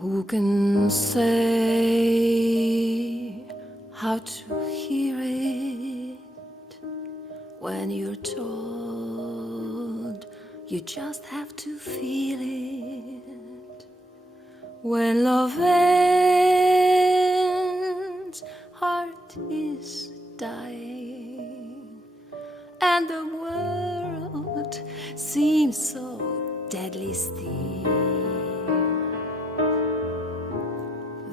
Who can say how to hear it when you're told you just have to feel it? When love ends, heart is dying, and the world seems so deadly still.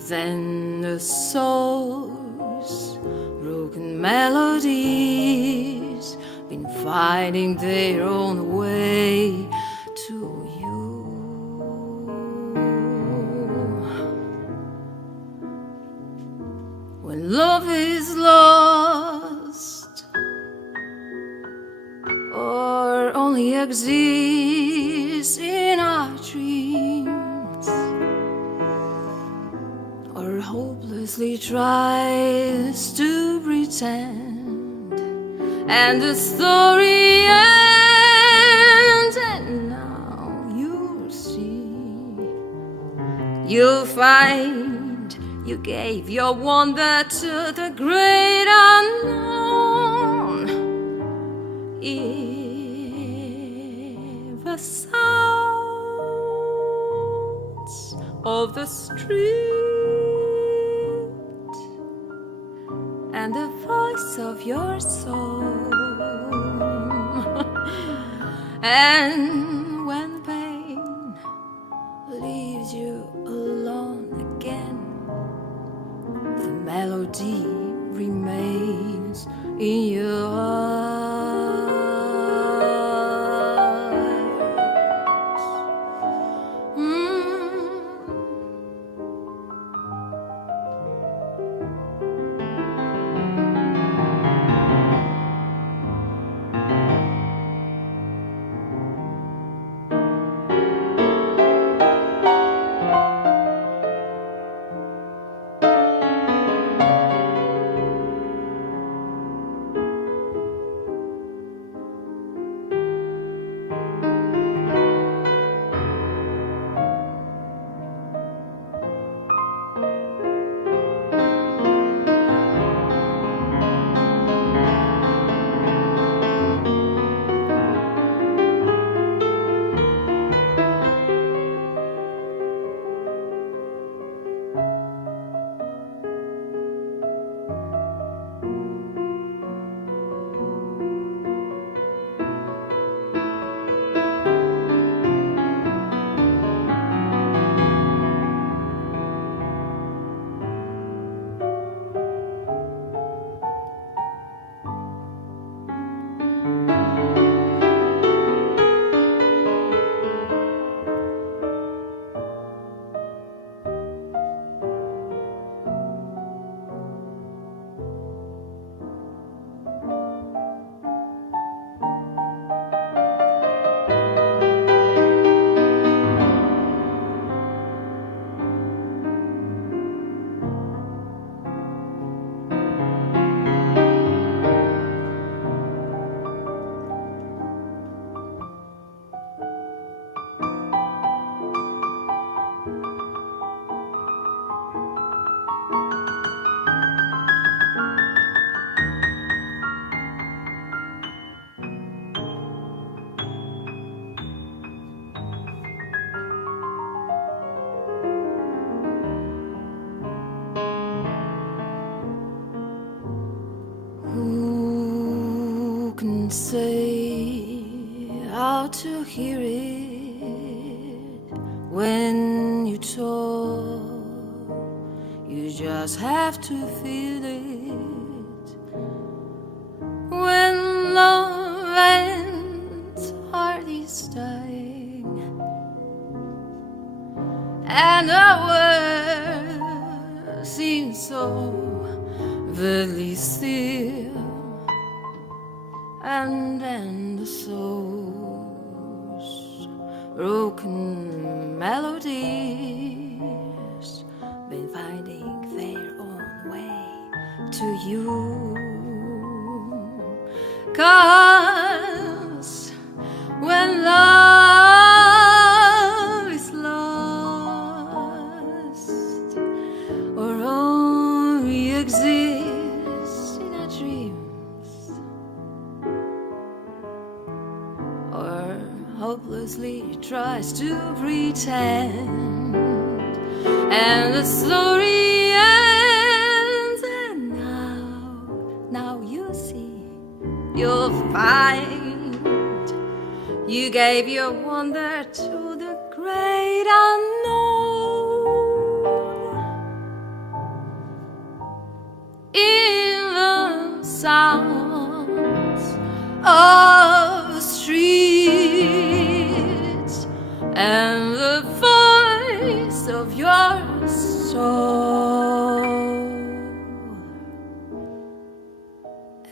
Then the soul's broken melodies been finding their own way to you. When love is lost or only exists in our dreams, or hopelessly tries to pretend, and the story ends, and now you'll see, you'll find you gave your wonder to the great unknown. If the sounds of the street and the voice of your soul, and when pain leaves you alone again, the melody remains in your heart. Say how to hear it when you're told you just have to feel it. When love ends, heart is dying, and the world seems so very still. And then the soul's broken melodies been finding their own way to you. 'Cause when love is lost hopelessly tries to pretend, and the story ends. And now you see, you'll find you gave your wonder to the great unknown. In the sounds of the streets and the voice of your soul.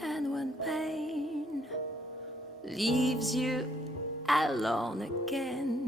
And when pain leaves you alone again,